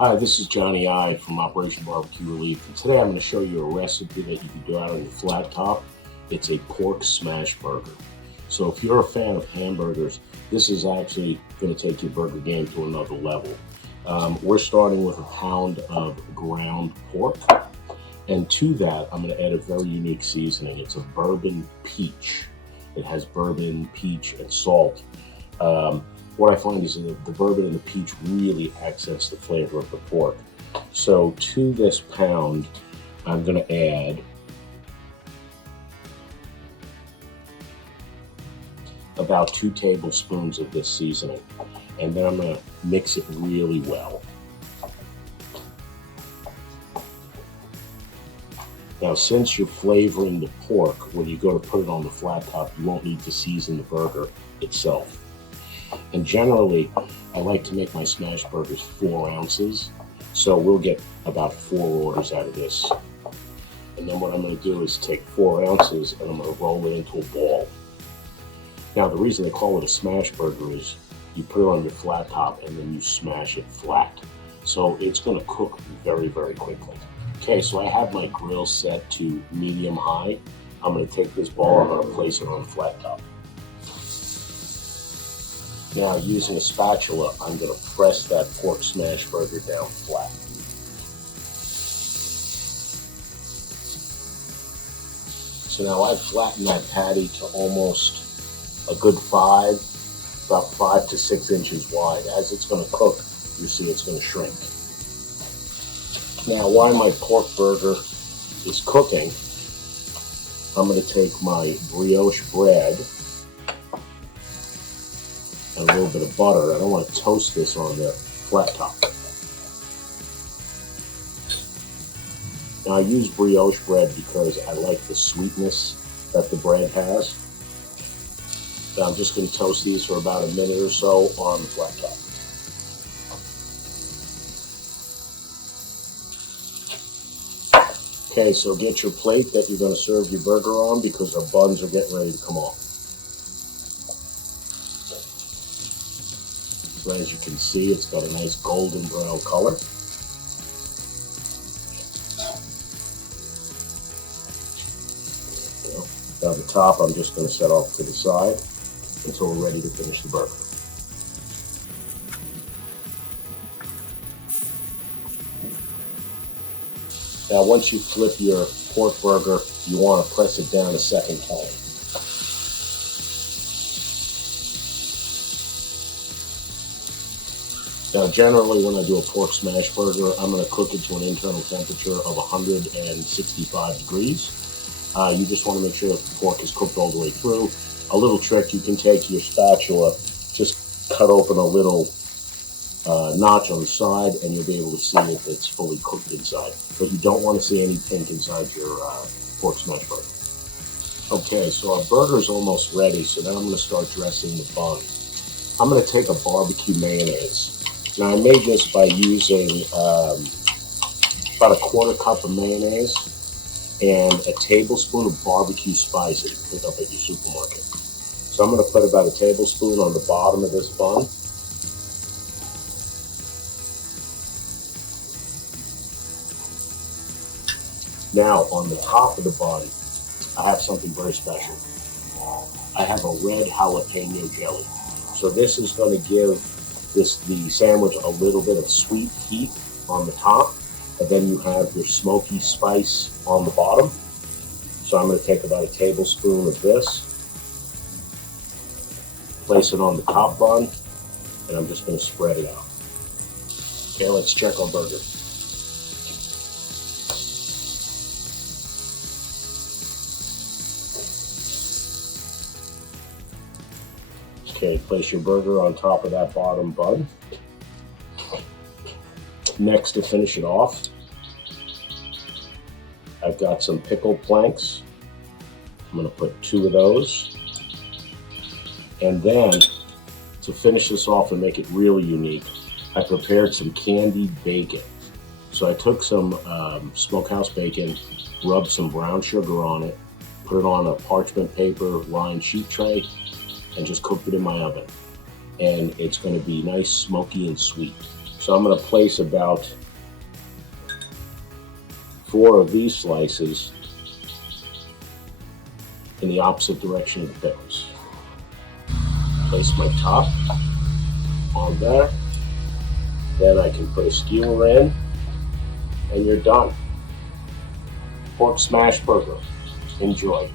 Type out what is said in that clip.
Hi, this is Johnny I from Operation Barbecue Relief, and today I'm going to show you a recipe that you can do out on your flat top. It's a pork smash burger. So if you're a fan of hamburgers, this is actually going to take your burger game to another level. We're starting with a pound of ground pork, and to that I'm going to add a very unique seasoning. It's a bourbon peach. It has bourbon, peach, and salt. Um, what I find is that the bourbon and the peach really accents the flavor of the pork. So to this pound, I'm going to add about 2 tablespoons of this seasoning, and then I'm going to mix it really well. Now, since you're flavoring the pork, when you go to put it on the flat top, you won't need to season the burger itself. And generally, I like to make my smash burgers 4 ounces, so we'll get about 4 orders out of this. And then what I'm going to do is take 4 ounces and I'm going to roll it into a ball. Now, the reason they call it a smash burger is you put it on your flat top and then you smash it flat. So it's going to cook very, very quickly. Okay, so I have my grill set to medium high. I'm going to take this ball and I'm going to place it on the flat top. Now, using a spatula, I'm going to press that pork smash burger down flat. So now I've flattened that patty to almost a good about 5 to 6 inches wide. As it's going to cook, you see it's going to shrink. Now, while my pork burger is cooking, I'm going to take my brioche bread and a little bit of butter. I don't want to toast this on the flat top. Now, I use brioche bread because I like the sweetness that the bread has. Now, I'm just going to toast these for about a minute or so on the flat top. Okay, so get your plate that you're going to serve your burger on because our buns are getting ready to come off. So as you can see, it's got a nice golden brown color. Down the top, I'm just going to set off to the side until we're ready to finish the burger. Now, once you flip your pork burger, you want to press it down a second time. Now, generally, when I do a pork smash burger, I'm going to cook it to an internal temperature of 165 degrees. You just want to make sure that the pork is cooked all the way through. A little trick, you can take your spatula, just cut open a little notch on the side, and you'll be able to see that it's fully cooked inside. But you don't want to see any pink inside your pork smash burger. Okay, so our burger is almost ready, so now I'm going to start dressing the bun. I'm going to take a barbecue mayonnaise. Now, I made this by using about a 1/4 cup of mayonnaise and a tablespoon of barbecue spice that you pick up at your supermarket. So I'm going to put about a tablespoon on the bottom of this bun. Now, on the top of the bun, I have something very special. I have a red jalapeno jelly. So this is going to give the sandwich a little bit of sweet heat on the top, and then you have your smoky spice on the bottom. So I'm going to take about a tablespoon of this, place it on the top bun, and I'm just going to spread it out. Okay, let's check our burger. Okay, place your burger on top of that bottom bun. Next, to finish it off, I've got some pickled planks. I'm going to put 2 of those. And then, to finish this off and make it really unique, I prepared some candied bacon. So I took some smokehouse bacon, rubbed some brown sugar on it, put it on a parchment paper lined sheet tray, and just cooked it in my oven. And it's going to be nice, smoky, and sweet. So So I'm going to place about 4 of these slices in the opposite direction of the pickles. Place my top on there. Then I can put a skewer in, and you're done. Pork smash burger. Enjoy.